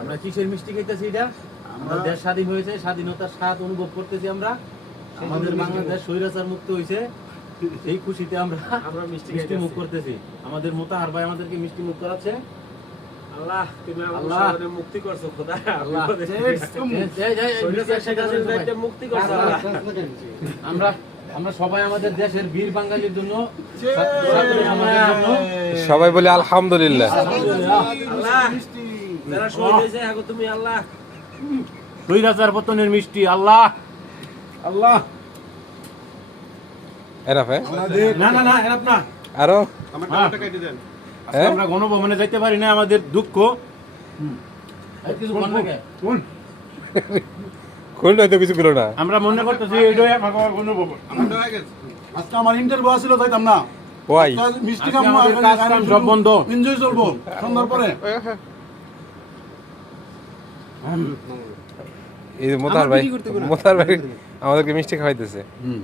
আমরা কিসের মিষ্টি খাইতেছি এটা? আমাদের দেশ স্বাধীন হয়েছে স্বাধীনতার স্বাদ অনুভব করতেছি আমরা। আমাদের বাংলাদেশ স্বৈরাচার মুক্ত হয়েছে। এই খুশিতে আমরা আমরা মিষ্টি মিষ্টি মুখ করতেছি। আমাদের মোতাহার ভাই আমাদেরকে মিষ্টি মুখ করাচ্ছে। আল্লাহ তুমি মুক্তি করছ খোদা। আল্লাহ। মুক্তি করছ। আমরা আমরা সবাই আমাদের দেশের বীর বাঙালির জন্য সবাই বলে আলহামদুলিল্লাহ। আলহামদুলিল্লাহ আল্লাহ যারা শহীদ হয়েছে এখন তুমি আল্লাহ। স্বৈরাচার পতনের মিষ্টি আল্লাহ। আল্লাহ হ্যাঁ? না না না না। আরও? আমার হ্যাঁ। হ্যাঁ? আমরা গণভবনে যাইতে পারি না আমাদের দুঃখ। খুললে হয়তো কিছু না। আমরা মনে করতেছি গণভবন। আমার আজকে আমার ইন্টারভিউ আছিল যাইতাম না। ওয়াই। মিষ্টি আজকে কাজ কাম সব বন্ধ। এনজয় চলবো সন্ধ্যার পরে। এই মোতার ভাই মোতার ভাই আমাদেরকে মিষ্টি খাওয়াইতেছে। হুম।